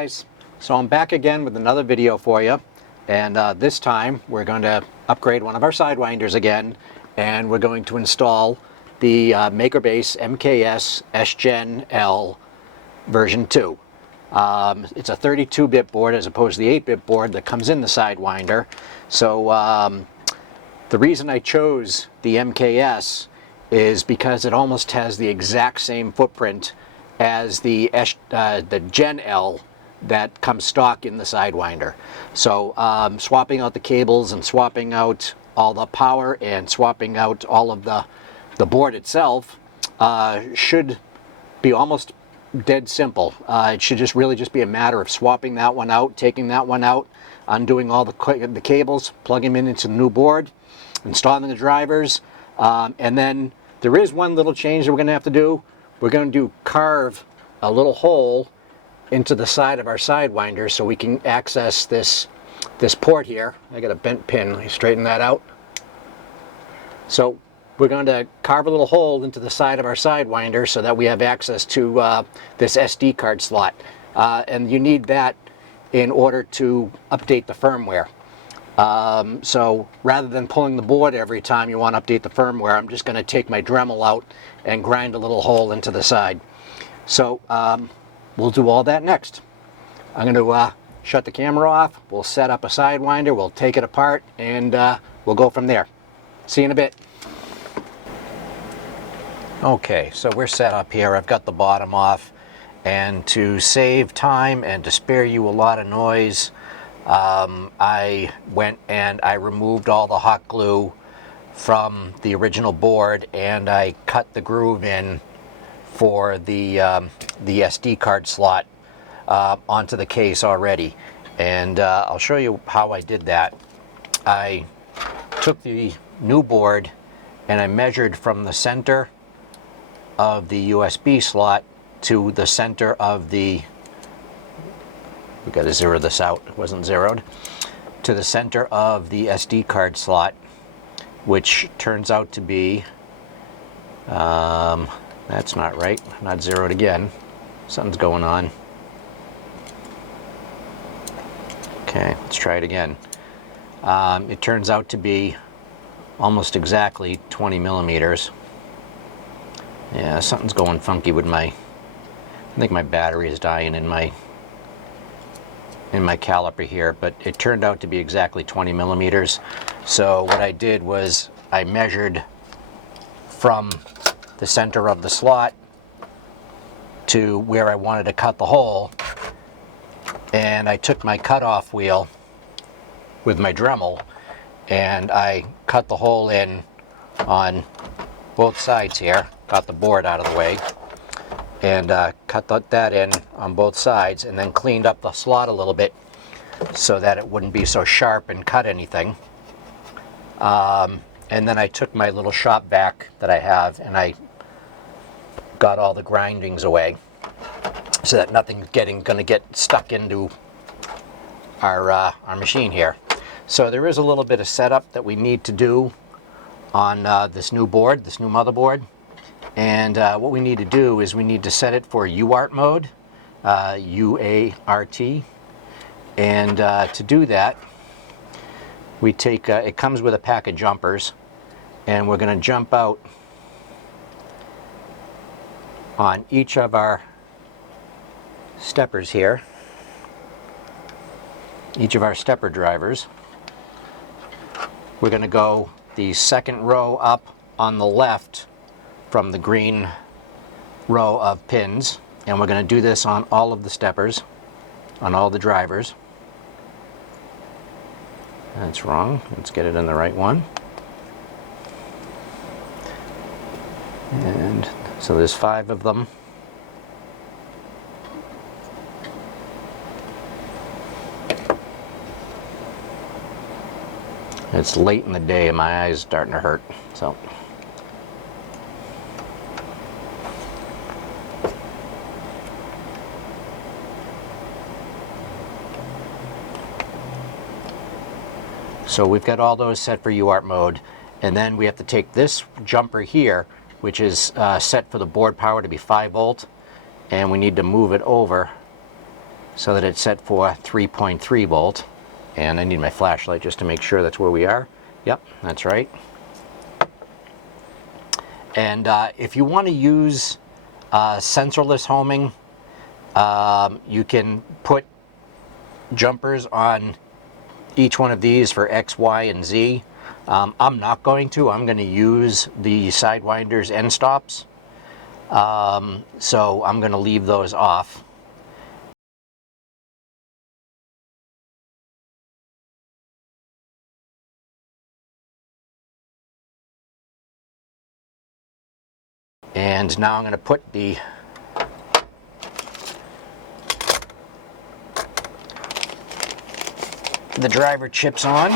guys, so I'm back again with another video for you, and this time we're going to upgrade one of our sidewinders again, and we're going to install the Makerbase MKS SGEN L version 2. It's a 32-bit board as opposed to the 8-bit board that comes in the sidewinder. So the reason I chose the MKS is because it almost has the exact same footprint as the Gen L that comes stock in the sidewinder. So swapping out the cables and swapping out all the power and swapping out all of the board itself should be almost dead simple. It should really just be a matter of swapping that one out, taking that one out, undoing all the cables, plugging them into the new board, installing the drivers, and then there is one little change that we're going to have to do. We're going to carve a little hole into the side of our sidewinder so we can access this port here. I got a bent pin. Let me straighten that out. So we're going to carve a little hole into the side of our sidewinder so that we have access to this SD card slot. And you need that in order to update the firmware. So rather than pulling the board every time you want to update the firmware, I'm just going to take my Dremel out and grind a little hole into the side. So we'll do all that next. I'm going to shut the camera off, we'll set up a sidewinder, we'll take it apart, and we'll go from there. See you in a bit. Okay, so we're set up here. I've got the bottom off, and to save time and to spare you a lot of noise, I went and I removed all the hot glue from the original board, and I cut the groove in for the SD card slot onto the case already. And I'll show you how I did that. I took the new board and I measured from the center of the USB slot to the center of the, we got to zero this out, it wasn't zeroed, to the center of the SD card slot, which turns out to be, that's not right, not zeroed again, something's going on. Okay, let's try it again. It turns out to be almost exactly 20 millimeters. Yeah, something's going funky with my, I think my battery is dying in my caliper here, but it turned out to be exactly 20 millimeters. So what I did was I measured from the center of the slot to where I wanted to cut the hole, and I took my cutoff wheel with my Dremel and I cut the hole in on both sides here, got the board out of the way, and cut that in on both sides, and then cleaned up the slot a little bit so that it wouldn't be so sharp and cut anything. And then I took my little shop vac that I have and I got all the grindings away so that nothing's going to get stuck into our machine here. So there is a little bit of setup that we need to do on this new board, this new motherboard. And what we need to do is we need to set it for UART mode, UART. And to do that, we take, it comes with a pack of jumpers, and we're going to jump out on each of our steppers here, each of our stepper drivers. We're going to go the second row up on the left from the green row of pins, and we're going to do this on all of the steppers, on all the drivers. That's wrong. Let's get it in the right one. And so there's 5 of them. It's late in the day and my eyes starting to hurt, so. So we've got all those set for UART mode, and then we have to take this jumper here, which is set for the board power to be 5 volt, and we need to move it over so that it's set for 3.3 volt. And I need my flashlight just to make sure that's where we are. Yep, that's right. And if you want to use sensorless homing, you can put jumpers on each one of these for X, Y, and Z. I'm not going to. I'm going to use the Sidewinder's end stops. So I'm going to leave those off. And now I'm going to put the driver chips on.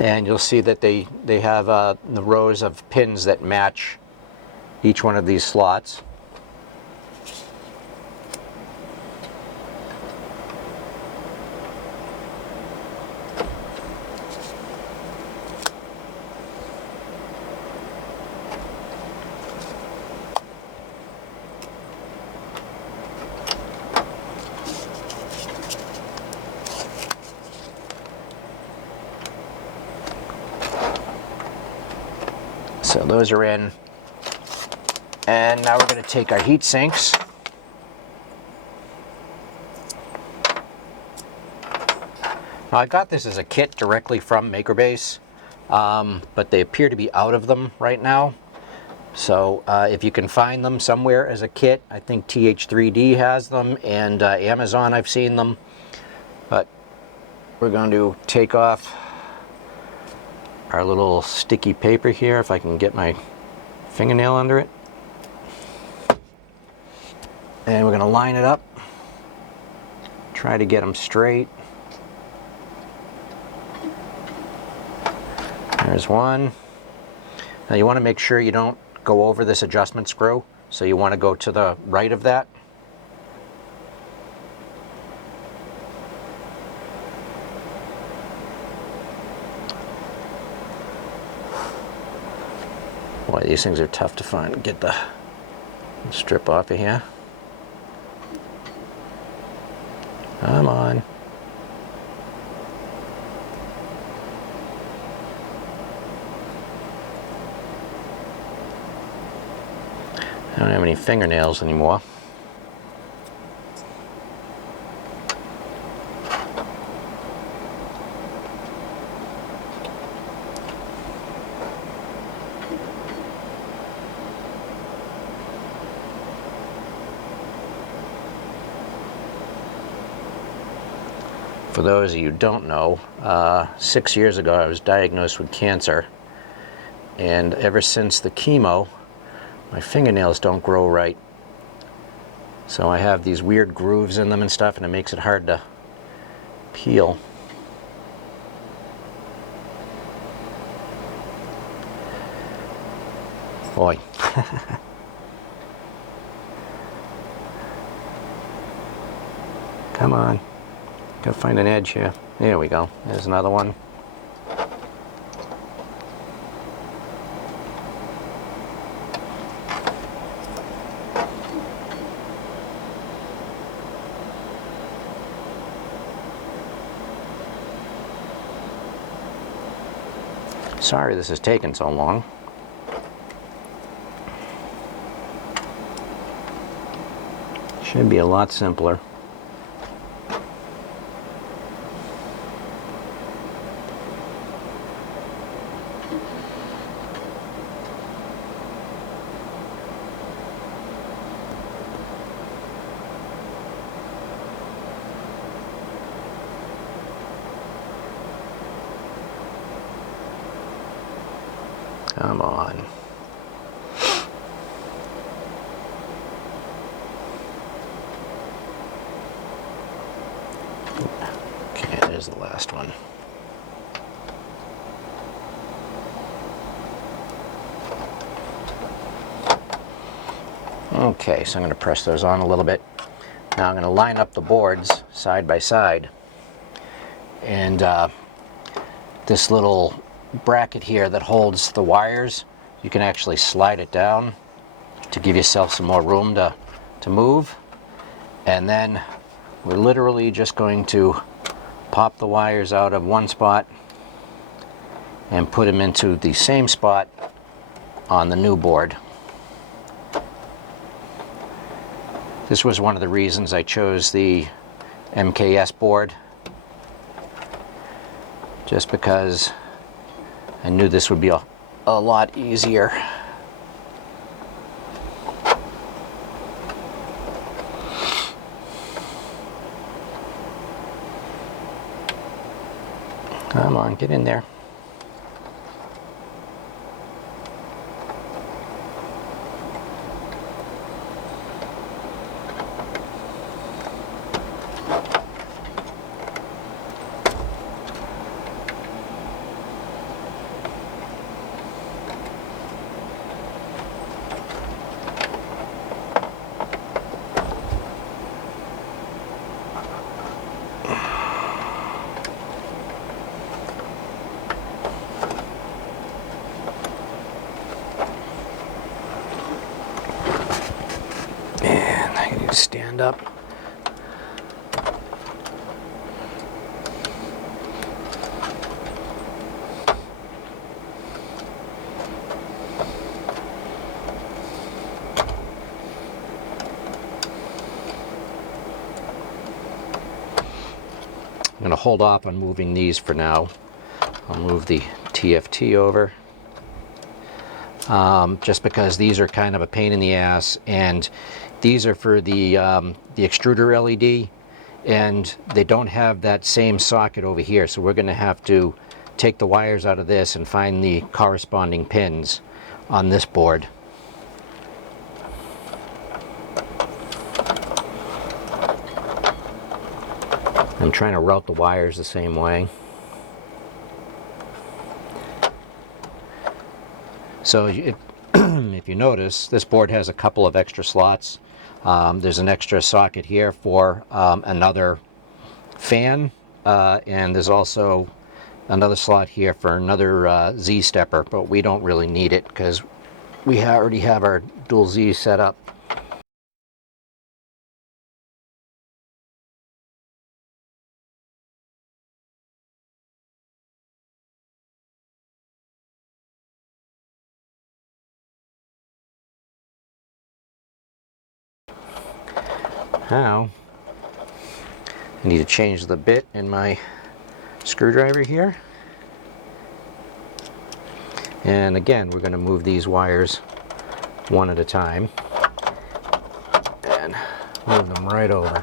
And you'll see that they have the rows of pins that match each one of these slots. So those are in, and now we're going to take our heat sinks. Now I got this as a kit directly from Makerbase, but they appear to be out of them right now. So if you can find them somewhere as a kit, I think TH3D has them, and Amazon I've seen them. But we're going to take off our little sticky paper here, if I can get my fingernail under it. And we're going to line it up, try to get them straight. There's one. Now you want to make sure you don't go over this adjustment screw, so you want to go to the right of that. Boy, these things are tough to find. Get the strip off of here. Come on. I don't have any fingernails anymore. For those of you who don't know, 6 years ago I was diagnosed with cancer, and ever since the chemo, my fingernails don't grow right. So I have these weird grooves in them and stuff, and it makes it hard to peel. Boy. Come on. Gotta find an edge here. There we go. There's another one. Sorry this has taken so long. Should be a lot simpler. Come on. Okay, there's the last one. Okay, so I'm going to press those on a little bit. Now I'm going to line up the boards side by side. And this little bracket here that holds the wires, you can actually slide it down to give yourself some more room to move. And then we're literally just going to pop the wires out of one spot and put them into the same spot on the new board. This was one of the reasons I chose the MKS board, just because I knew this would be a lot easier. Come on, get in there. Stand up. I'm going to hold off on moving these for now. I'll move the TFT over. Just because these are kind of a pain in the ass, and these are for the extruder LED, and they don't have that same socket over here, so we're going to have to take the wires out of this and find the corresponding pins on this board. I'm trying to route the wires the same way. So if you notice, this board has a couple of extra slots. There's an extra socket here for another fan, and there's also another slot here for another Z stepper, but we don't really need it because we already have our dual Z set up. Now, I need to change the bit in my screwdriver here. And again, we're going to move these wires one at a time and move them right over.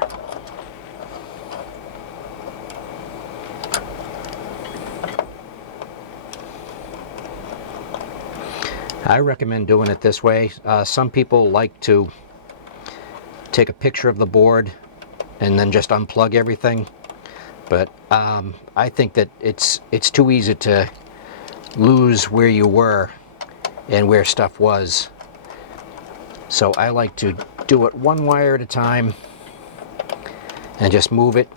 I recommend doing it this way. Some people like to take a picture of the board and then just unplug everything, but I think that it's too easy to lose where you were and where stuff was. So I like to do it one wire at a time and just move it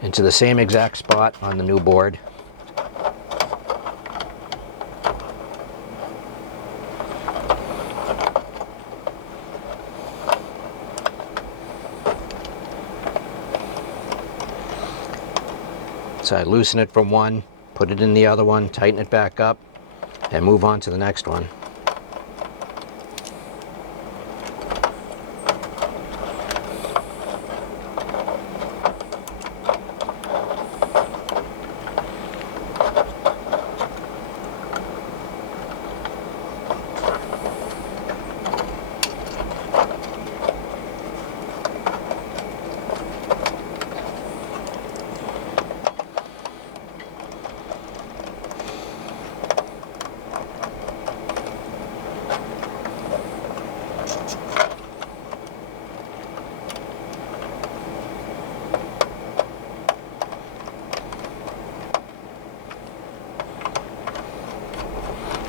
into the same exact spot on the new board. So I loosen it from one, put it in the other one, tighten it back up, and move on to the next one.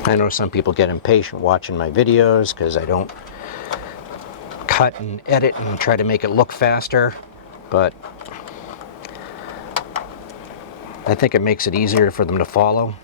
I know some people get impatient watching my videos because I don't cut and edit and try to make it look faster, but I think it makes it easier for them to follow.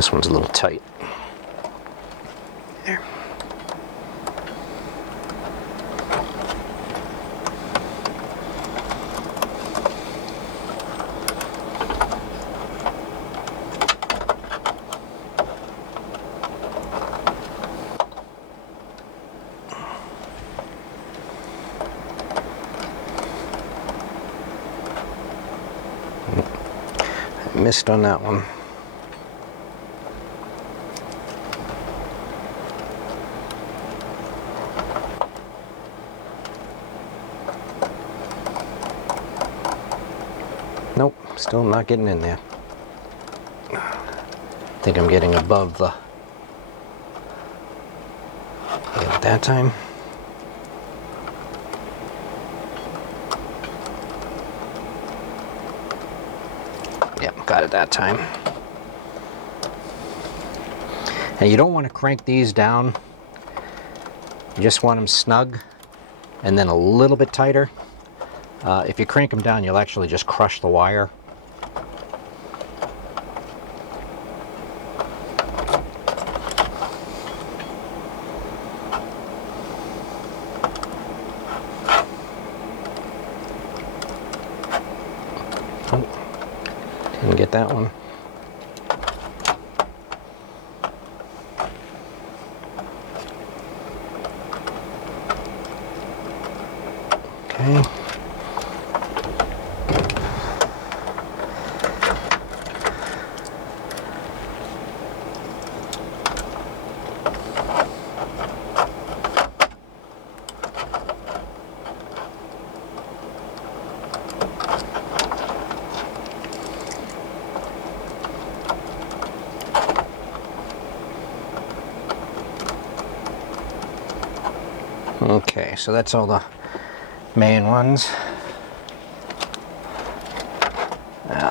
This one's a little tight. There. Missed on that one. Nope, still not getting in there. I think I'm getting above the... Yeah, at that time. Yep, got it that time. And you don't want to crank these down. You just want them snug and then a little bit tighter. If you crank them down, you'll actually just crush the wire. Oh, didn't get that one. Okay. Okay, so that's all the main ones. Now,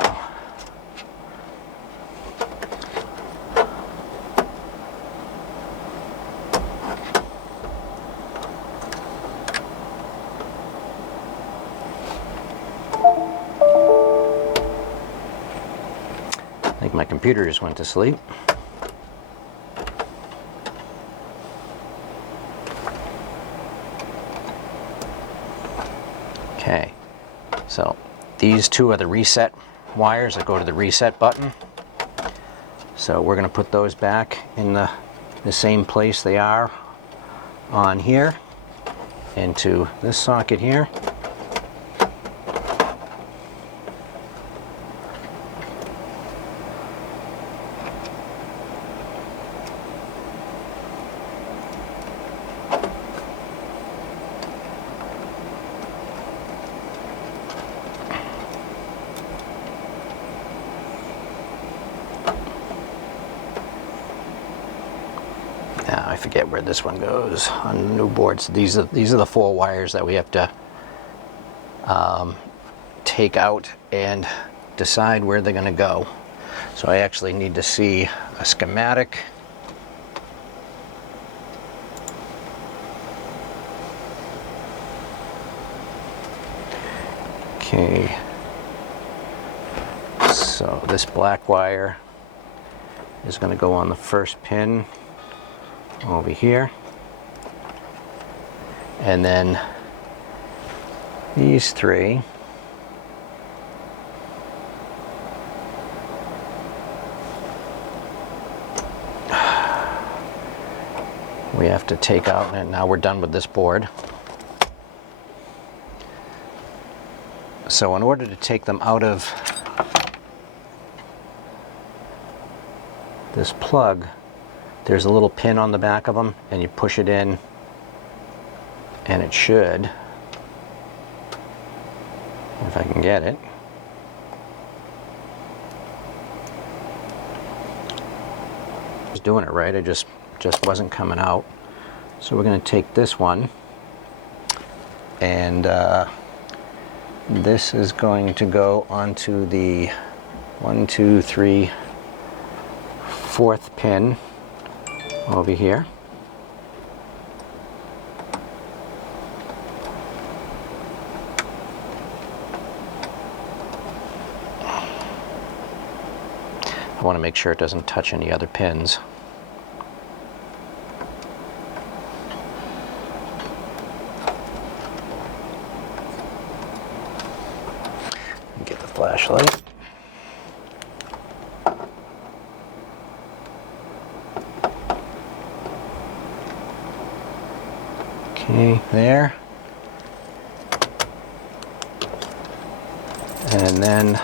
I think my computer just went to sleep. Okay, so these two are the reset wires that go to the reset button. So we're going to put those back in the same place they are on here, into this socket here. Now I forget where this one goes on the new boards. These are the 4 wires that we have to take out and decide where they're going to go. So I actually need to see a schematic. Okay, so this black wire is going to go on the first pin over here, and then these 3 we have to take out, and now we're done with this board. So in order to take them out of this plug, there's a little pin on the back of them, and you push it in, and it should, if I can get it, I was doing it right, it just wasn't coming out. So we're going to take this one, and this is going to go onto the 1, 2, 3, 4th pin over here. I want to make sure it doesn't touch any other pins. Get the flashlight. Okay, there. And then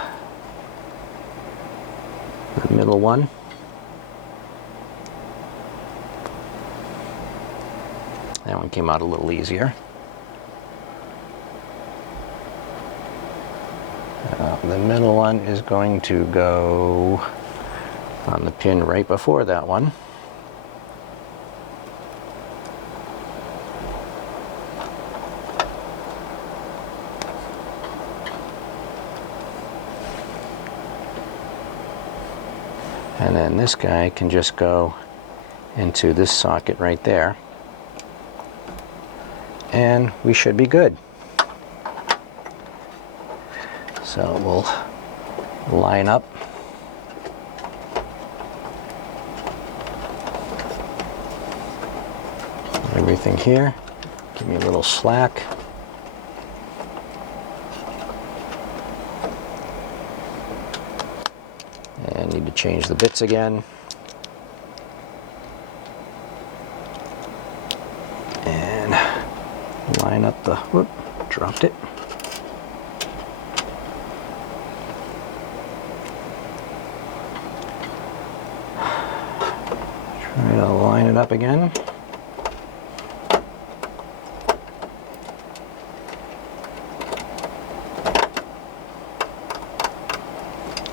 the middle one. That one came out a little easier. The middle one is going to go on the pin right before that one. And then this guy can just go into this socket right there. And we should be good. So we'll line up. Everything here. Give me a little slack. And need to change the bits again. And line up the, whoop, dropped it. Try to line it up again.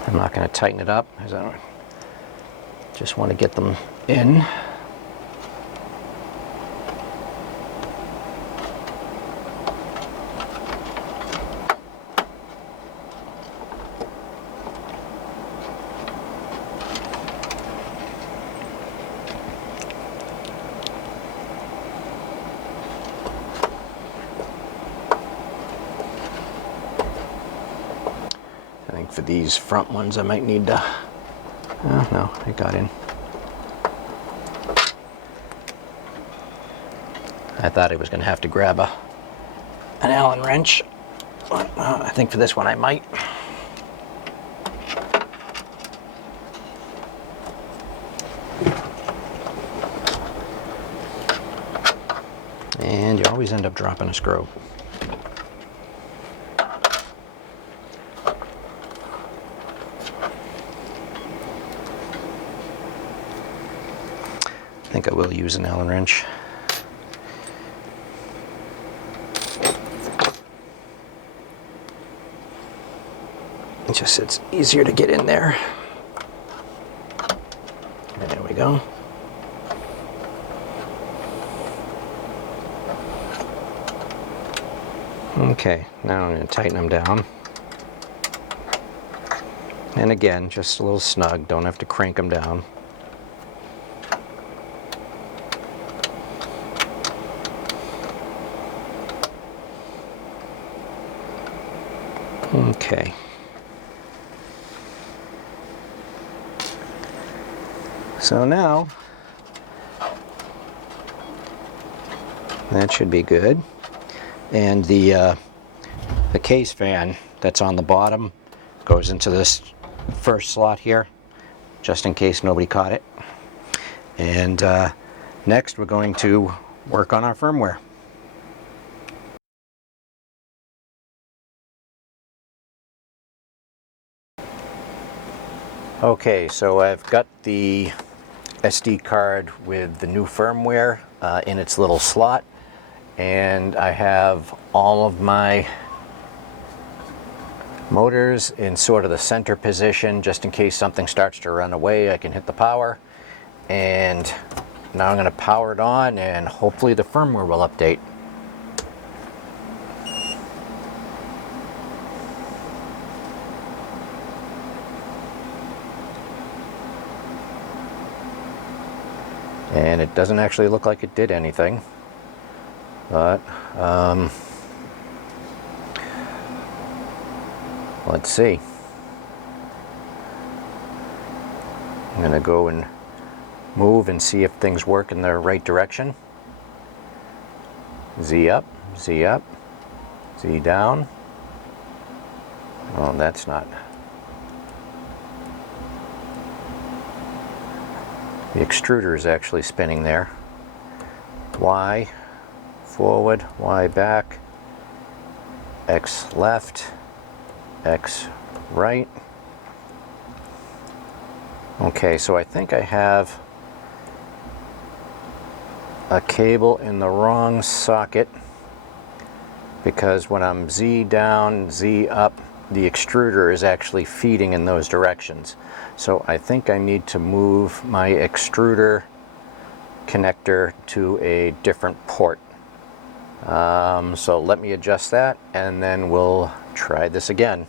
I'm not going to tighten it up, as I just want to get them in. I think for these front ones I might need to, oh no, it got in. I thought I was going to have to grab an Allen wrench, but I think for this one I might. And you always end up dropping a screw. I think I will use an Allen wrench. It's easier to get in there. There we go. Okay, now I'm going to tighten them down. And again, just a little snug, don't have to crank them down. Okay. So now, that should be good. And the case fan that's on the bottom goes into this first slot here, just in case nobody caught it. And next we're going to work on our firmware. Okay, so I've got the SD card with the new firmware in its little slot, and I have all of my motors in sort of the center position just in case something starts to run away. I can hit the power, and now I'm going to power it on and hopefully the firmware will update. And it doesn't actually look like it did anything, but let's see. I'm going to go and move and see if things work in the right direction. Z up, Z up, Z down. Oh, that's not. The extruder is actually spinning there. Y forward, Y back, X left, X right. Okay, so I think I have a cable in the wrong socket, because when I'm Z down, Z up, the extruder is actually feeding in those directions. So I think I need to move my extruder connector to a different port. So let me adjust that and then we'll try this again.